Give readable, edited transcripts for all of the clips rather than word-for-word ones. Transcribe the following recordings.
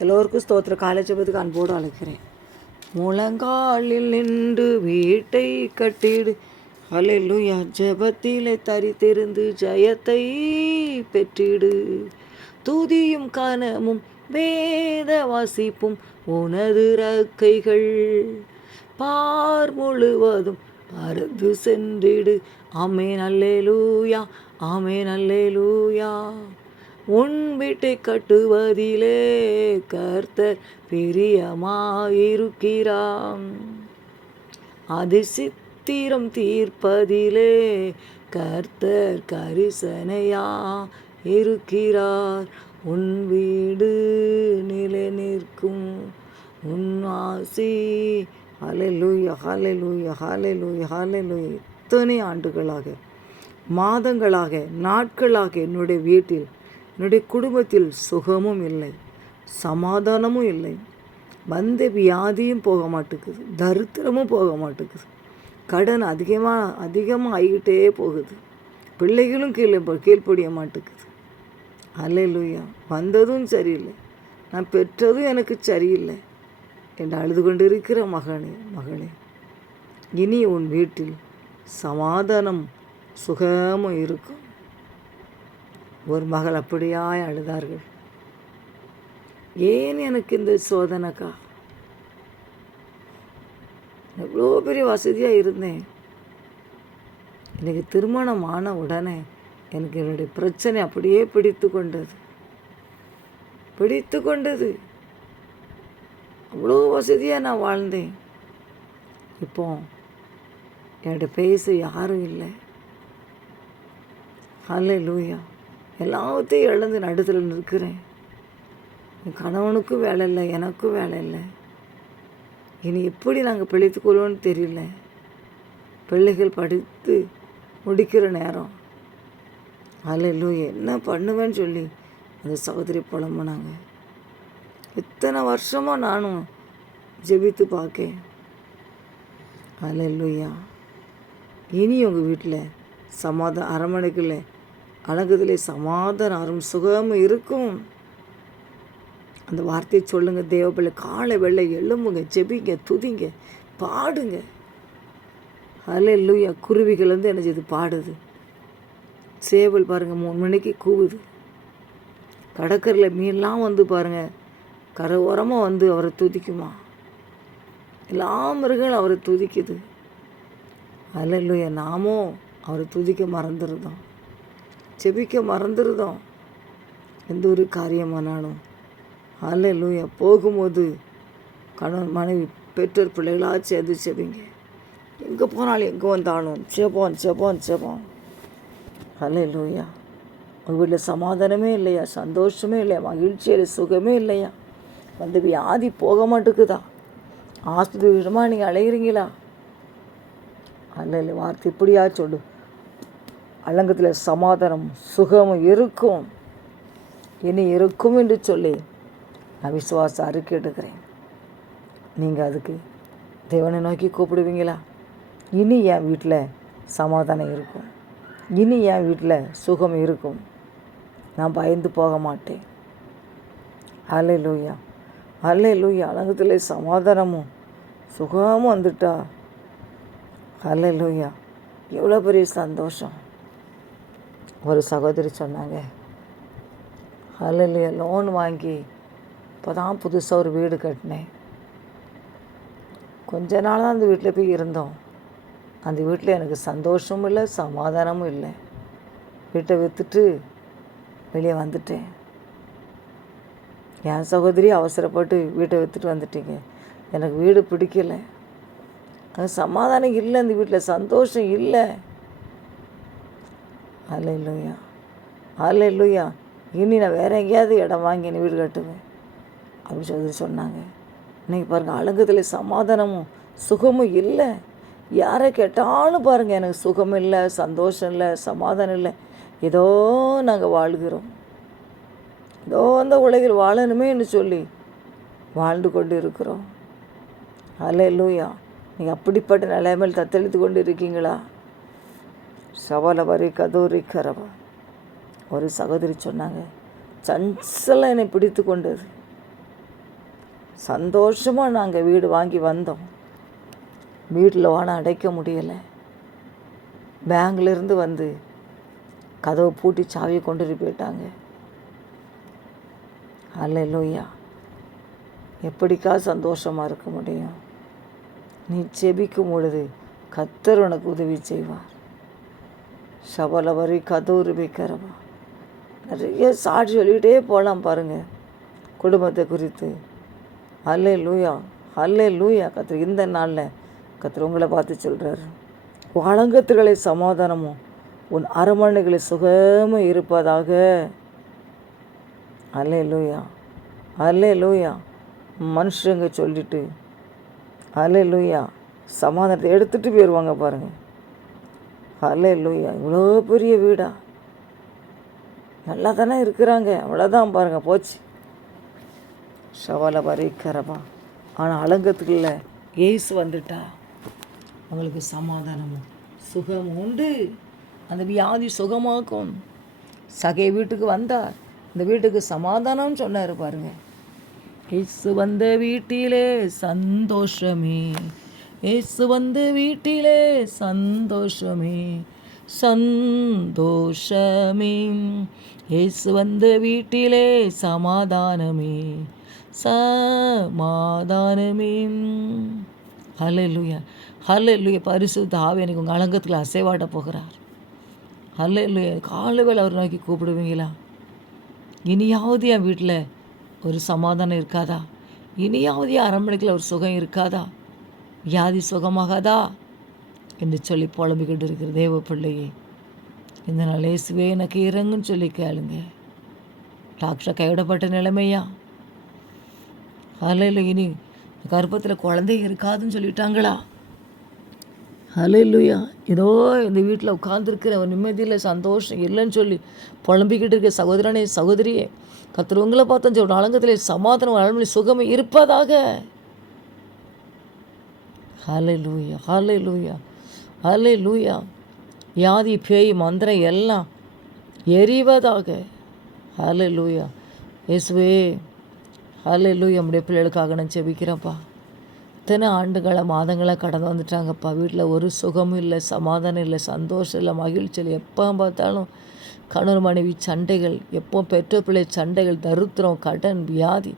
எல்லோருக்கும் ஸ்தோத்திர காலை ஜெபத்துக்கு அன்போடு அழைக்கிறேன். முழங்காலில் நின்று வீட்டை கட்டிடு, ஹல்லேலூயா. ஜெபத்திலே தரித்திருந்து ஜெயத்தை பெற்றிடு. துதியும் கனமும் வேத வாசிப்பும் உனது ரக்கைகள் பார் முழுவதும் பறந்து சென்றிடு. ஆமென் அல்லேலூயா, ஆமென் அல்லேலூயா. உன் வீட்டை கட்டுவதிலே கர்த்தர் பிரியமாயிருக்கிறார். அது சித்திரம் தீர்ப்பதிலே கர்த்தர் கரிசனையா இருக்கிறார். உன் வீடு நிலை நிற்கும், உன் ஆசி. ஹல்லேலூயா, ஹல்லேலூயா, ஹல்லேலூயா, ஹல்லேலூயா. இத்தனை ஆண்டுகளாக, மாதங்களாக, நாட்களாக என்னுடைய வீட்டில், என்னுடைய குடும்பத்தில் சுகமும் இல்லை, சமாதானமும் இல்லை. வந்த வியாதியும் போக மாட்டேங்குது, தரித்திரமும் போக மாட்டேங்குது. கடன் அதிகமாக ஆகிக்கிட்டே போகுது. பிள்ளைகளும் கீழ்ப்படிய மாட்டேங்குது. அல்லேலூயா. வந்ததும் சரியில்லை, நான் பெற்றதும் எனக்கு சரியில்லை என்று அழுது கொண்டிருக்கிற மகளே, இனி உன் வீட்டில் சமாதானம் சுகமும் இருக்கும். ஒரு மகள் அப்படியாய் அழுதார்கள். ஏன் எனக்கு இந்த சோதனைக்கா? எவ்வளோ பெரிய வசதியாக இருந்தேன். எனக்கு திருமணம் ஆன உடனே எனக்கு என்னுடைய பிரச்சனை அப்படியே பிடித்து கொண்டது. அவ்வளோ வசதியாக நான் வாழ்ந்தேன். இப்போ என்னுடைய பேச யாரும் இல்லை. ஹல்லேலூயா. எல்லாத்தையும் இழந்து நடுத்தில் நிற்கிறேன். என் கணவனுக்கும் வேலை இல்லை, எனக்கும் வேலை இல்லை. இனி எப்படி நாங்கள் பிழைத்துக்கொள்வோன்னு தெரியல. பிள்ளைகள் படித்து முடிக்கிற நேரம். ஹல்லேலூயா. என்ன பண்ணுவேன்னு சொல்லி அந்த சகோதரி புலம்புனாங்க. இத்தனை வருஷமாக நானும் ஜெபித்து பார்க்கேன். ஹல்லேலூயா. இனி உங்கள் வீட்டில் அரமனைக்குள்ள அழகுதிலே சமாதானம் சுகமும் இருக்கும். அந்த வார்த்தையை சொல்லுங்க. தேவப்பிள்ளை காலை வெள்ளை எழும்புங்க, ஜெபிங்க, துதிங்க, பாடுங்க. ஹல்லேலூயா. குருவிகள் வந்து என்ன செய்யுது? பாடுது. சேவல் பாருங்கள் 3 மணிக்கு கூவுது. கடற்கரையில் மீன்லாம் வந்து பாருங்கள், கரை ஓரமாக வந்து அவரை துதிக்குமா. எல்லா மிருகங்களும் அவரை துதிக்குது. ஹல்லேலூயா. நாமும் அவரை துதிக்க மறந்துருந்தோம், ஜெபிக்க மறந்துருந்தோம். எந்த ஒரு காரியமானாலும் ஹல்லேலூயா. போகும்போது கணவன் மனைவி பெற்றோர் பிள்ளைகளாக சேர்ந்து ஜெபிங்க. எங்கே போனாலும் எங்கே வந்தாலும் ஜெபம். ஹல்லேலூயா. உங்கள் வீட்டில் சமாதானமே இல்லையா? சந்தோஷமே இல்லையா? மகிழ்ச்சியில் சுகமே இல்லையா? வந்து வியாதி போக மாட்டேங்குதா? ஆஸ்பத்திரி விஷயமாக நீங்கள் அலைகிறீங்களா? அல்ல, வார்த்தை இப்படியா சொல்லு. அலங்கத்தில் சமாதானம் சுகமும் இருக்கும், இனி இருக்கும் என்று சொல்லி நான் விசுவாசம் அறிக்கை எடுக்கிறேன். நீங்கள் அதுக்கு தேவனை நோக்கி கூப்பிடுவீங்களா? இனி என் வீட்டில் சமாதானம் இருக்கும், இனி என் வீட்டில் சுகம் இருக்கும், நான் பயந்து போக மாட்டேன். ஹல்லேலூயா, ஹல்லேலூயா. அலங்கத்தில் சமாதானமும் சுகமும் வந்துட்டா ஹல்லேலூயா. எவ்வளோ பெரிய சந்தோஷம். ஒரு சகோதரி சொன்னாங்க, ஹல்லேலூயா, லோன் வாங்கி இப்போ தான் புதுசாக ஒரு வீடு கட்டினேன். கொஞ்ச நாள் தான் அந்த வீட்டில் போய் இருந்தோம். அந்த வீட்டில் எனக்கு சந்தோஷமும் இல்லை, சமாதானமும் இல்லை. வீட்டை விற்றுட்டு வெளியே வந்துட்டேன். என் சகோதரி அவசரப்பட்டு வீட்டை விற்றுட்டு வந்துட்டீங்க, எனக்கு வீடு பிடிக்கலை, அங்கே சமாதானம் இல்லை, அந்த வீட்டில் சந்தோஷம் இல்லை. ஹல்லேலூயா, ஹல்லேலூயா. இனி நான் வேறு எங்கேயாவது இடம் வாங்கி நீ வீடு கட்டுவேன் அப்படின்னு சொன்னாங்க. இன்றைக்கி பாருங்கள், அலங்கத்தில் சமாதானமும் சுகமும் இல்லை. யாரை கேட்டாலும் பாருங்கள், எனக்கு சுகம் இல்லை, சந்தோஷம் இல்லை, சமாதானம் இல்லை. ஏதோ நாங்கள் வாழ்கிறோம், ஏதோ அந்த உலகில் வாழணுமே என்று சொல்லி வாழ்ந்து கொண்டு இருக்கிறோம். ஹல்லேலூயா. நீங்கள் அப்படிப்பட்ட நிலைமையில் தத்தளித்து கொண்டு இருக்கீங்களா? சவலவரி கதூரி கரவா. ஒரு சகோதரி சொன்னாங்க, சஞ்சலம் என்னை பிடித்து கொண்டது. சந்தோஷமாக நாங்கள் வீடு வாங்கி வந்தோம். வீட்டில் வானம் அடைக்க முடியலை. பேங்க்லேருந்து வந்து கதவை பூட்டி சாவியை கொண்டுட்டு போயிட்டாங்க. அல்லேலூயா. எப்படிக்கா சந்தோஷமாக இருக்க முடியும்? நீ செபிக்கும் பொழுது கர்த்தர் உனக்கு உதவி செய்வார். சபலவரி கதூர் வைக்கிறவா. நிறைய சாட்சி சொல்லிகிட்டே போகலாம் பாருங்கள் குடும்பத்தை குறித்து. அல்லேலூயா, அல்லேலூயா. கர்த்தர் இந்த நாளில் கர்த்தர் உங்களை பார்த்து சொல்கிறார், வழங்கத்துகளை சமாதானமும் உன் அரண்மனைகளை சுகமும் இருப்பதாக. அல்லேலூயா, அல்லேலூயா. மனுஷங்க சொல்லிட்டு அல்லேலூயா சமாதானத்தை எடுத்துகிட்டு போயிடுவாங்க பாருங்கள். அல்லேலூயா. இவ்வளோ பெரிய வீடா, நல்லா தானே இருக்கிறாங்க, அவ்வளோதான் பாருங்கள் போச்சு. சவாலை வரைக்கிறவா. ஆனால் அலங்கத்துக்குள்ள ஏசு வந்துட்டா அவங்களுக்கு சமாதானமும் சுகமும் உண்டு. அந்த வியாதி சுகமாக்கும். சகை வீட்டுக்கு வந்தார், இந்த வீட்டுக்கு சமாதானம் சொன்னார் பாருங்க. ஏசு வந்த வீட்டிலே சந்தோஷமே, ஏசு வந்த வீட்டிலே சந்தோஷமே, சந்தோஷமே. ஏசு வந்த வீட்டிலே சமாதானமே, சமாதானமே. ஹல்லேலூயா, ஹல்லேலூயா. பரிசுத்த ஆவியானவர் உங்கள் அலங்கத்தில் அசைவாட போகிறார். ஹல்லேலூயா. காலையில் அவர் நோக்கி கூப்பிடுவீங்களா? இனியாவது என் வீட்டில் ஒரு சமாதானம் இருக்காதா? இனியாவது என் அரண்மனைக்குள்ள ஒரு சுகம் இருக்காதா? வியாதி சுகமாகாதா என்று சொல்லி புலம்பிக்கிட்டு இருக்கிற தேவ பிள்ளையே, இந்த நாள் இயேசுவே எனக்கு இறங்குன்னு சொல்லி கேளுங்க. டாக்டர் கைவிடப்பட்ட நிலைமையா? ஹல்லேலூயா. இனி கர்ப்பத்தில் குழந்தை இருக்காதுன்னு சொல்லிட்டாங்களா? ஹல்லேலூயா. ஏதோ இந்த வீட்டில் உட்கார்ந்துருக்கிற ஒரு நிம்மதியில் சந்தோஷம் இல்லைன்னு சொல்லி புலம்பிக்கிட்டு இருக்க சகோதரனே சகோதரியே, கர்த்தர் உங்களை பார்த்தா ஒரு அலங்கத்திலே சமாதானம் அரண்மனை சுகமே இருப்பதாக. ஹல்லேலூயா, ஹல்லேலூயா, ஹல்லேலூயா. வியாதி பேய் மந்திரம் எல்லாம் எரிவதாக. ஹல்லேலூயா. இயேசுவே, ஹல்லேலூயா. நம்முடைய பிள்ளைகளுக்காக நான் செபிக்கிறேன்ப்பா. இத்தனை ஆண்டுகளை மாதங்களை கடந்து வந்துட்டாங்கப்பா. வீட்டில் ஒரு சுகமும் இல்லை, சமாதானம் இல்லை, சந்தோஷம் இல்லை, மகிழ்ச்சி இல்லை. எப்போ பார்த்தாலும் கணவர் மனைவி சண்டைகள், எப்போ பெற்றோர் பிள்ளை சண்டைகள், தரித்திரம், கடன், வியாதி,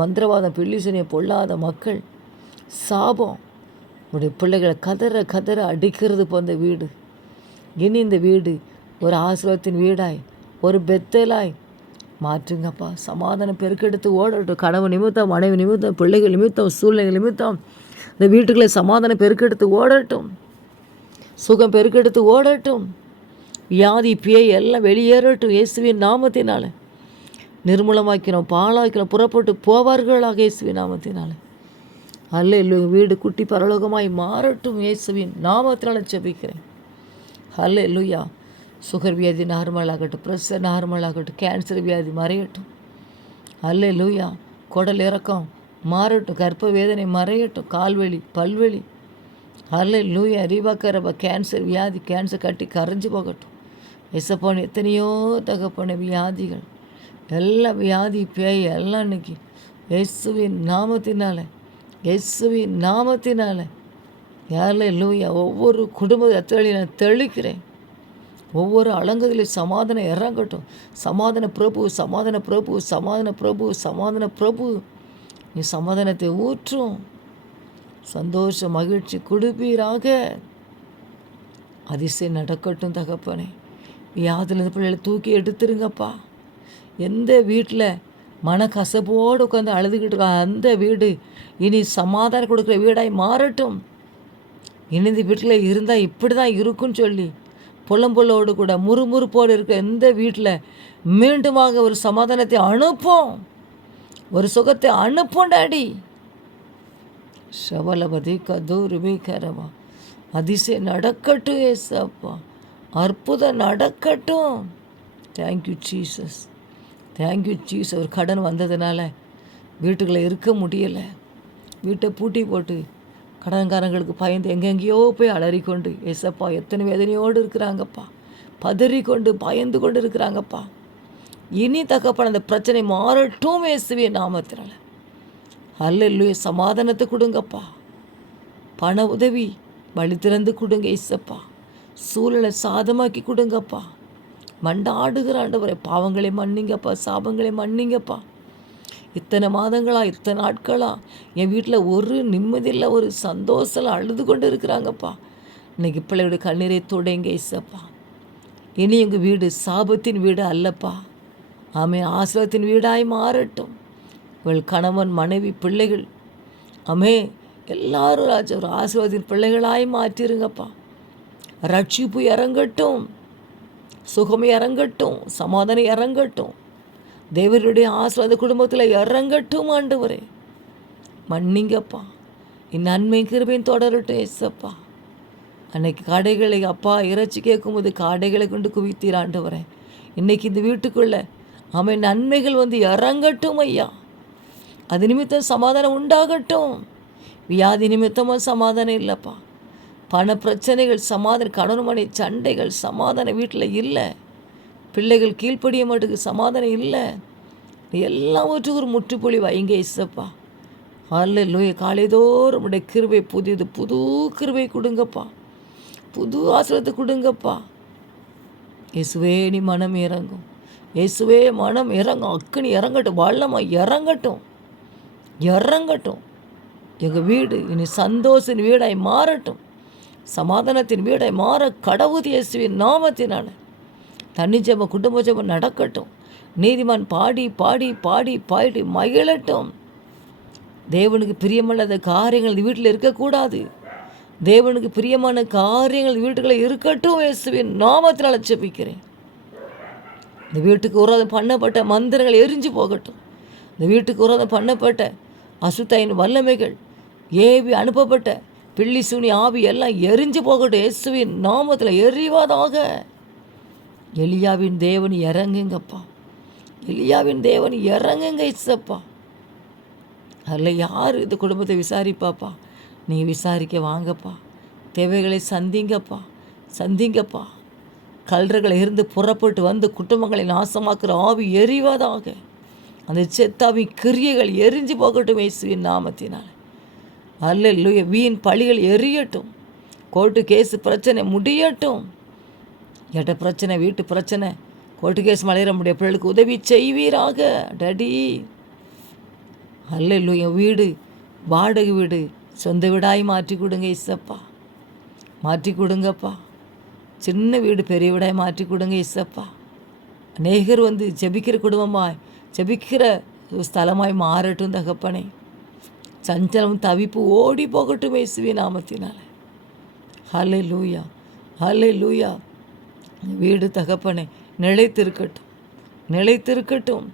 மந்திரவாதம், பில்லிசனியை பொல்லாத மக்கள், சாபம். உடைய பிள்ளைகளை கதற கதற அடிக்கிறது போன்ற வீடு. இனி இந்த வீடு ஒரு ஆசீர்வாதத்தின் வீடாய், ஒரு பெத்தலாய் மாற்றுங்கப்பா. சமாதானம் பெருக்கெடுத்து ஓடட்டும். கணவன் நிமித்தம், மனைவி நிமித்தம், பிள்ளைகள் நிமித்தம், சூழ்நிலை நிமித்தம் இந்த வீட்டுக்குள்ளே சமாதானம் பெருக்கெடுத்து ஓடட்டும். சுகம் பெருக்கெடுத்து ஓடட்டும். வியாதி பேய் எல்லாம் வெளியேறட்டும். இயேசுவின் நாமத்தினால நிர்மூலமாக்கிறோம், பாழாக்கிறோம். புறப்பட்டு போவார்களாக இயேசுவின் நாமத்தினால. அல்லேலூயா. வீடு குட்டி பரலோகமாய் மாறட்டும். இயேசுவின் நாமத்தினால ஜெபிக்கிறேன். அல்லேலூயா. சுகர் வியாதி நார்மலாகட்டும், ப்ரெஷர் நார்மலாகட்டும், கேன்சர் வியாதி மறையட்டும். அல்லேலூயா. குடல் இறக்கம் மாறட்டும், கர்ப்ப வேதனை மறையட்டும், கால்வலி, பல்வலி. அல்லேலூயா. ரீபாக்கரபா. கேன்சர் வியாதி, கேன்சர் கட்டி கரைஞ்சி போகட்டும். எசப்பான எத்தனையோ தகப்பன வியாதிகள், எல்லா வியாதி பேய் எல்லாம் இன்னைக்கு இயேசுவின் நாமத்தினால, இயேசுவின் நாமத்தினால அல்லேலூயா. ஒவ்வொரு குடும்பத்தையும் நான் தெளிக்கிறேன். ஒவ்வொரு அலங்கத்திலும் சமாதானம் இறங்கட்டும். சமாதான பிரபு, சமாதான பிரபு, சமாதான பிரபு, சமாதான பிரபு. நீ சமாதானத்தை ஊற்றும். சந்தோஷ மகிழ்ச்சி கொடுப்பீராக. அதிசயம் நடக்கட்டும் தகப்பனே. வியாதிலிருந்து பிள்ளைகளை தூக்கி எடுத்துருங்கப்பா. எந்த வீட்டில் மனக்கசப்போடு உட்காந்து அழுதுகிட்டு இருக்கா அந்த வீடு இனி சமாதானம் கொடுக்குற வீடாய் மாறட்டும். இனி இந்த வீட்டில் இருந்தால் இப்படி தான் இருக்குன்னு சொல்லி புலம்புலோடு கூட முறுமுறுப்போடு இருக்க எந்த வீட்டில் மீண்டுமாக ஒரு சமாதானத்தை அனுப்போம், ஒரு சுகத்தை அனுப்போம் டாடி. ஷவலபதி கதூருபி கரவா. அதிசயம் நடக்கட்டும் ஏசப்பா. அற்புதம் நடக்கட்டும். Thank you Jesus, thank you Jesus. ஒரு கடன் வந்ததுனால வீட்டுக்குள்ளே இருக்க முடியலை. வீட்டை பூட்டி போட்டு கடன்காரங்களுக்கு பயந்து எங்கெங்கேயோ போய் அலறிக்கொண்டு ஏசப்பா எத்தனை வேதனையோடு இருக்கிறாங்கப்பா. பதறிக்கொண்டு பயந்து கொண்டு இருக்கிறாங்கப்பா. இனி தகப்பன அந்த பிரச்சனை மாறட்டும் இயேசுவின் நாமத்தினால. அல்லேலூயா. சமாதானத்தை கொடுங்கப்பா. பண உதவி வழி திறந்து கொடுங்க ஏசப்பா. சூழலை சாதமாக்கி கொடுங்கப்பா. மண்டாடுகிற ஆண்டவரே, பாவங்களை மன்னிங்கப்பா, சாபங்களை மன்னிங்கப்பா. இத்தனை மாதங்களா, இத்தனை நாட்களா என் வீட்டில் ஒரு நிம்மதியில் ஒரு சந்தோஷம் அழுது கொண்டு இருக்கிறாங்கப்பா. இன்னைக்கு பிள்ளையோட கண்ணீரை தொடங்க ஏசப்பா. இனி எங்கள் வீடு சாபத்தின் வீடு அல்லப்பா. ஆமென். ஆசீர்வாதத்தின் வீடாய் மாறட்டும். இவள் கணவன், மனைவி, பிள்ளைகள், ஆமே, எல்லாரும் ராஜா ஒரு ஆசீர்வாதத்தின் பிள்ளைகளாய் மாற்றிருங்கப்பா. ரட்சிப்பு இறங்கட்டும், சுகம் இறங்கட்டும், சமாதானம் இறங்கட்டும். தேவருடைய ஆசீர்வாத குடும்பத்தில் இறங்கட்டும் ஆண்டவரே. மன்னிங்கப்பா. நன்மை கிருபையும் தொடரட்டும் ஏசப்பா. அன்னைக்கு கடைகளை அப்பா இறைச்சி கேட்கும்போது கடைகளை கொண்டு குவித்தீர் ஆண்டவரே. இன்னைக்கு இந்த வீட்டுக்குள்ளே அவன் நன்மைகள் வந்து இறங்கட்டும் ஐயா. அது நிமித்தம் சமாதானம் உண்டாகட்டும். வியாதி நிமித்தமாக சமாதானம் இல்லைப்பா. பண பிரச்சனைகள் சமாதானம், கணவன் மனைவி சண்டைகள் சமாதானம் வீட்டில் இல்லை. பிள்ளைகள் கீழ்ப்படிய மாட்டுக்கு சமாதானம் இல்லை. எல்லாவற்றுக்கும் ஒரு முற்றுப்புள்ளி வைங்க இசப்பா. அல்லேலூயா. காலைதோறும் உடைய கிருபை புதிது, புது கிருபை கொடுங்கப்பா. புது ஆசீர்வாதத்தை கொடுங்கப்பா. இயேசுவே நீ மனம் இறங்கும். இயேசுவே மனம் இறங்கும். அக்கினி இறங்கட்டும், வல்லமாக இறங்கட்டும், இறங்கட்டும். எங்கள் வீடு இனி சந்தோஷத்தின் வீடாய் மாறட்டும், சமாதானத்தின் வீடாய் மாற கடவுள் இயேசுவின் நாமத்தினால தண்ணி ஜெபம், குடும்ப ஜெபம் நடக்கட்டும். நீதிமான் பாடி பாடி பாடி பாடி மகிழட்டும். தேவனுக்கு பிரியமல்லாத காரியங்கள் இந்த வீட்டில் இருக்கக்கூடாது. தேவனுக்கு பிரியமான காரியங்கள் வீட்டுக்குள்ளே இருக்கட்டும். இயேசுவின் நாமத்தினால ஜெபிக்கிறேன். இந்த வீட்டுக்கு உரோதம் பண்ணப்பட்ட மந்திரங்கள் எரிஞ்சு போகட்டும். இந்த வீட்டுக்கு உரோதம் பண்ணப்பட்ட அசுத்தாயின் வல்லமைகள், ஏவி அனுப்பப்பட்ட பில்லி சூனி ஆவி எல்லாம் எரிஞ்சு போகட்டும். இயேசுவின் நாமத்தில் எரிவதாக. எலியாவின் தேவன் இறங்குங்கப்பா. எலியாவின் தேவன் இறங்குங்க இசப்பா. அதில் யார் இந்த குடும்பத்தை விசாரிப்பாப்பா? நீங்கள் விசாரிக்க வாங்கப்பா. தேவைகளை சந்திங்கப்பா, சந்திங்கப்பா. கல்றர்களை இருந்து புறப்பட்டு வந்து குடும்பங்களை நாசமாக்குற ஆவி எரிவதாக. அந்த செத்தாவி கிரியைகள் எரிஞ்சு போகட்டும் இயேசுவின் நாமத்தினால். அல்லேலூயா. வீண் பழிகள் எரியட்டும். கோர்ட்டு கேஸு பிரச்சனை முடியட்டும். எட்ட பிரச்சனை, வீட்டு பிரச்சனை, கோர்ட்டு கேஸ் மலையிற முடிய பிள்ளைகளுக்கு உதவி செய்வீராக டடி. அல்லேலூயா. வீடு வாடகை வீடு சொந்த வீடாய் மாற்றி கொடுங்க இசப்பா. மாற்றி கொடுங்கப்பா. சின்ன வீடு பெரிய வீடாய் மாற்றி கொடுங்க இசப்பா. அநேகர் வந்து ஜெபிக்கிற குடும்பமாய், ஜெபிக்கிற ஸ்தலமாய் மாறட்டும் தகப்பனே. சஞ்சலம் தவிப்பு ஓடி போகட்டும் இயேசுவின் நாமத்தினால. ஹல்லேலூயா, ஹல்லேலூயா. வீடு தகப்பனே நிலைத்திருக்கட்டும், நிலைத்திருக்கட்டும்.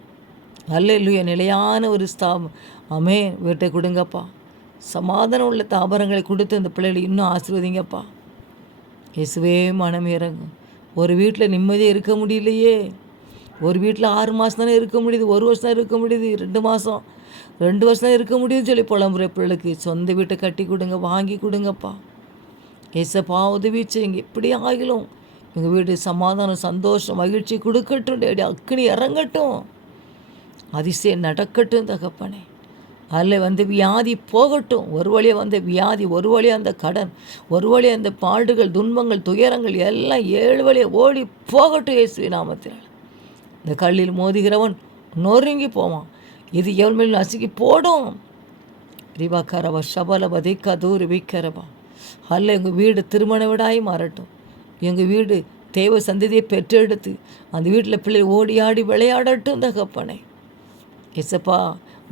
ஹல்லேலூயா. நிலையான ஒரு ஸ்தாபம் ஆமே வீட்டை கொடுங்கப்பா. சமாதானம் உள்ள தாபரங்களை கொடுத்து அந்த பிள்ளைகளை இன்னும் ஆசீர்வதிங்கப்பா. இயேசுவே மனம் இறங்கும். ஒரு வீட்டில் நிம்மதியாக இருக்க முடியலையே. ஒரு வீட்டில் 6 மாதம் தானே இருக்க முடியுது, 1 வருஷம் தான் இருக்க முடியுது, 2 மாதம் 2 வருஷம் தான் இருக்க முடியுதுன்னு சொல்லி புலம்புற பிள்ளைகளுக்கு சொந்த வீட்டை கட்டி கொடுங்க, வாங்கி கொடுங்கப்பா. ஏசப்பா உதவி செய்யுங்க. எப்படி ஆகிலும் எங்கள் வீடு சமாதானம், சந்தோஷம், மகிழ்ச்சி கொடுக்கட்டும். டேடி அக்கினி இறங்கட்டும், அதிசயம் நடக்கட்டும் தகப்பனே. அதில் வந்து வியாதி போகட்டும். ஒரு வழியாக வந்த வியாதி, ஒரு வழியாக அந்த கடன், ஒரு வழியாக அந்த பாடுகள், துன்பங்கள், துயரங்கள் எல்லாம் 7 வழியாக ஓடி போகட்டும் இயேசுவின் நாமத்தினால். இந்த கல்லில் மோதுகிறவன் நொறுங்கி போவான். இது எவன் மேல் நசுக்கி போடும். ரிவாக்கரவா ஷபலப திக்கா தூர் விக்கரவா. அல்ல எங்கள் வீடு திருமண வீடாய் மாறட்டும். எங்கள் வீடு தேவ சந்ததியை பெற்றெடுத்து அந்த வீட்டில் பிள்ளை ஓடி ஆடி விளையாடட்டும் தகப்பனே. இயேசப்பா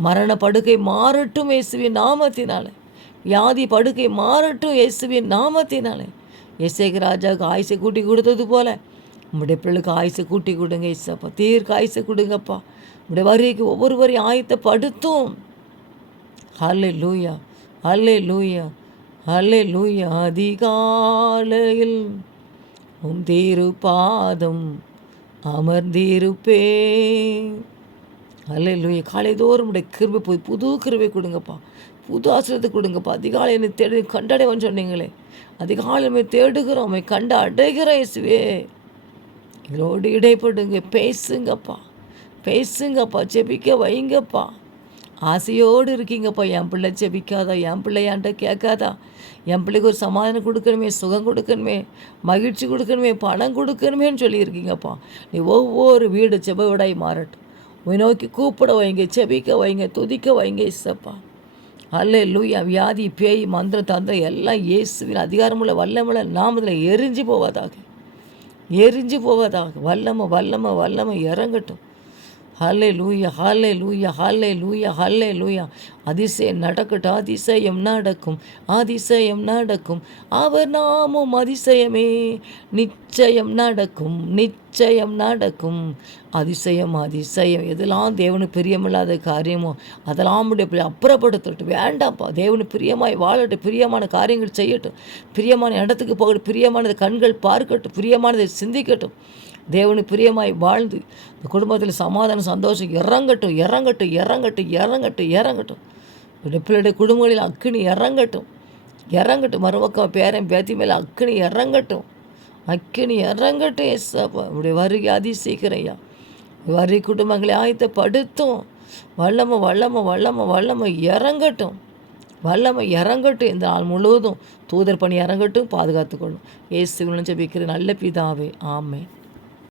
மரண படுக்கை மாறட்டும் இயேசுவின் நாமத்தினால. வியாதி படுக்கை மாறட்டும் இயேசுவின் நாமத்தினால. இயேசேக்கு ராஜாவுக்கு ஆயுசை கூட்டி கொடுத்தது போல உங்களுடைய பிள்ளைக்கு ஆயுசை கூட்டி கொடுங்க இயேசப்பா. தீர்க்க ஆயுசை கொடுங்கப்பா. உங்களுடைய வருகைக்கு ஒவ்வொருவரையும் ஆயத்தப்படுத்தும். ஹல்லேலூயா, ஹல்லேலூயா, ஹல்லேலூயா. அதிகாலையில் உம் திருப்பாதம் அமர்ந்திருப்பே. அல்லேலூயா. காலைதோறும் உடைய கிருபை போய் புது கிருபை கொடுங்கப்பா, புது ஆசீர்வாதத்தை கொடுங்கப்பா. அதிகாலை என்னை தேடி கண்டடைவன்னு சொன்னீங்களே, அதிகாலை நம்மை தேடுகிறோம், நம்மை கண்டு அடைகிற இயேசுவே. எங்களோடு இடைப்படுங்க, பேசுங்கப்பா, பேசுங்கப்பா, ஜெபிக்க வைங்கப்பா. ஆசையோடு இருக்கீங்கப்பா. என் பிள்ளை ஜெபிக்காதா, என் பிள்ளை என்கிட்ட கேட்காதா, என் பிள்ளைக்கு ஒரு சமாதானம் கொடுக்கணுமே, சுகம் கொடுக்கணுமே, மகிழ்ச்சி கொடுக்கணுமே, பணம் கொடுக்கணுமேன்னு சொல்லியிருக்கீங்கப்பா. நீ ஒவ்வொரு வீடு ஜெப விடாய் மாறட்டும். உன்னை நோக்கி கூப்பிட வைங்க, ஜெபிக்க வைங்க, துதிக்க வைங்க இயேசப்பா. அல்லேலூயா. வியாதி, பேய், மந்திரம், தந்திரம் எல்லாம் இயேசுவின் அதிகாரமுள்ள வல்லமுள்ள நாமத்தில் எரிஞ்சு போவதாக, எரிஞ்சு போவதாக. வல்லமை வல்லமை வல்லமை இறங்கட்டும். ஹல்லேலூயா ஹல்லேலூயா ஹல்லேலூயா ஹல்லேலூயா. அதிசயம் நடக்கட்டும், அதிசயம் நடக்கும், அதிசயம் நடக்கும். அவர் நாமும் அதிசயமே, நிச்சயம் நடக்கும், நிச்சயம் நடக்கும். அதிசயம் அதிசயம். எதெல்லாம் தேவனுக்கு பிரியமில்லாத காரியமோ அதெல்லாம் அப்புறப்படுத்தட்டும். வேண்டாம்ப்பா. தேவனுக்கு பிரியமாய் வாழட்டும், பிரியமான காரியங்கள் செய்யட்டும், பிரியமான இடத்துக்கு போகட்டும், பிரியமானது கண்கள் பார்க்கட்டும், பிரியமானதை சிந்திக்கட்டும். தேவனுக்கு பிரியமாய் வாழ்ந்து இந்த குடும்பத்தில் சமாதானம் சந்தோஷம் இறங்கட்டும், இறங்கட்டும், இறங்கட்டும், இறங்கட்டும், இறங்கட்டும். பிள்ளைடைய குடும்பங்களில் அக்கினி இறங்கட்டும், இறங்கட்டும். மருமக்கம் பேரன் பேத்தி மேலே அக்கினி இறங்கட்டும், அக்கினி இறங்கட்டும். ஏசப்பா இப்படி வருகை அதிசீக்கிரையா. வரி குடும்பங்களை ஆயத்தப்படுத்தும். வல்லமை வல்லமை வல்லமை வல்லமை இறங்கட்டும், வல்லமை இறங்கட்டும். இந்த நாள் முழுவதும் தூதர் பணி இறங்கட்டும், பாதுகாத்துக்கொள்ளும். இயேசுவின் ஜெபிக்கிற நல்ல பிதாவே, ஆமென்.